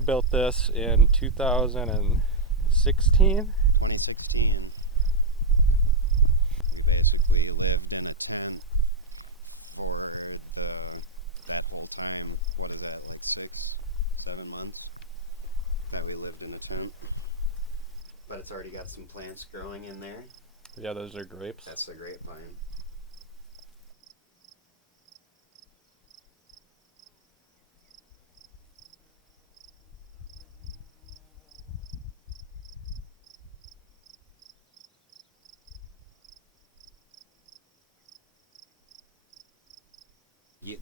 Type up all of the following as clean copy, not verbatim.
you built this in 2016? 2016. What is that, like 6, 7 months that we lived in a tent. But it's already got some plants growing in there. Yeah, those are grapes. That's the grapevine.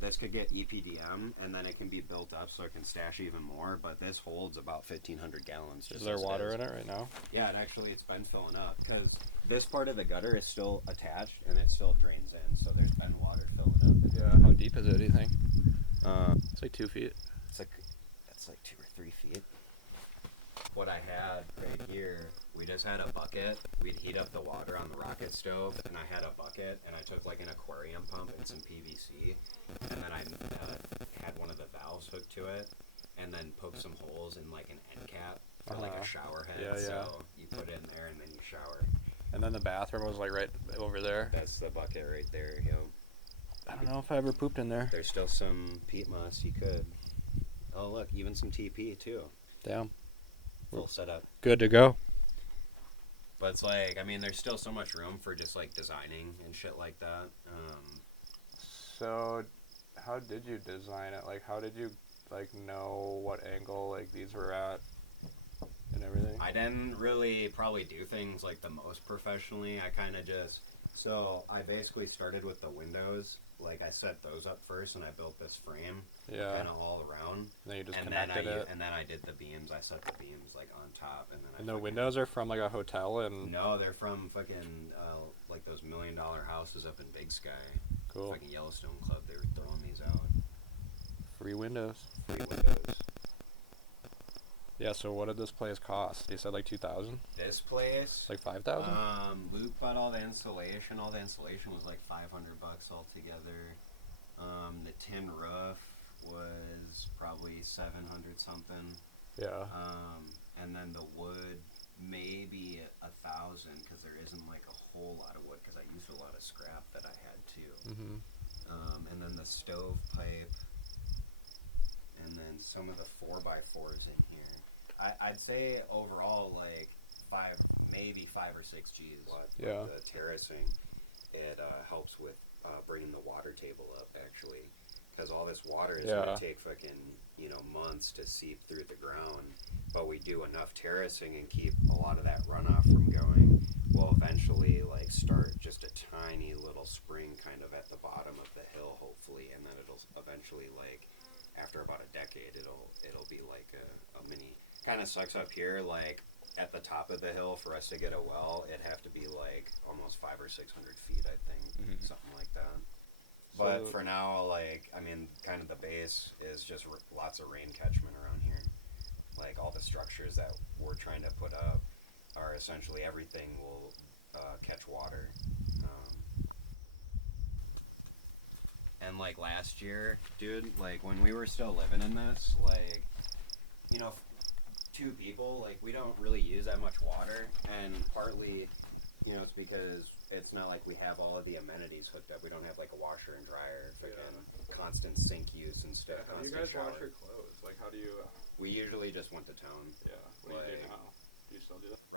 This could get EPDM, and then it can be built up so it can stash even more, but this holds about 1,500 gallons. Is there water in it right now? Yeah, and actually it's been filling up, because this part of the gutter is still attached, and it still drains in, so there's been water filling up. Yeah, how deep is it, do you think? It's like 2 feet. It's like 2 or 3 feet. What I had right here, we just had a bucket. We'd heat up the water on the rocket stove, and I had a bucket, and I took like an aquarium pump and some PVC, and then I had one of the valves hooked to it, and then poked some holes in like an end cap for like a shower head. Yeah, yeah. So you put it in there, and then you shower. And then the bathroom was like right over there. That's the bucket right there. You know. I don't know if I ever pooped in there. There's still some peat moss. You could. Oh look, even some TP too. Damn. Full setup. Good to go. But it's like, I mean, there's still so much room for just like designing and shit like that. So, how did you design it? Like, how did you like know what angle like these were at and everything? I didn't really probably do things like the most professionally. I kind of just, so I basically started with the windows. Like I set those up first, and I built this frame, kind of all around. And then you just and connected it. And then I did the beams. I set the beams like on top, and then. And the windows are from like a hotel and. No, they're from fucking like those $1 million houses up in Big Sky. Cool. Fucking Yellowstone Club. They were throwing these out. Free windows. Free windows. Yeah. So what did this place cost? You said like 2,000. This place. Like 5,000. Luke bought all the installation. All the installation was like $500 altogether. The tin roof was probably 700 something. Yeah. And then the wood maybe 1,000, because there isn't like a whole lot of wood, because I used a lot of scrap that I had too. Mhm. And then the stove pipe, and then some of the 4x4s in here. I'd say overall like maybe 5 or 6 G's. Yeah. The terracing, it helps with bringing the water table up actually, because all this water is going to take fucking months to seep through the ground. But we do enough terracing and keep a lot of that runoff from going. We'll eventually like start just a tiny little spring kind of at the bottom of the hill, hopefully, and then it'll eventually like after about a decade it'll be like a mini. Kind of sucks up here, like at the top of the hill for us to get a well, it'd have to be like almost 500 or 600 feet, I think, something like that. But for now, like, I mean, kind of the base is just lots of rain catchment around here. Like all the structures that we're trying to put up are essentially everything will catch water. And like last year, dude, like when we were still living in this, like, 2 people, like we don't really use that much water, and partly, it's because it's not like we have all of the amenities hooked up. We don't have like a washer and dryer, constant sink use and stuff. How do you guys wash your clothes? Like, how do you? We usually just went to town. Yeah. What do you do now? Do you still do that?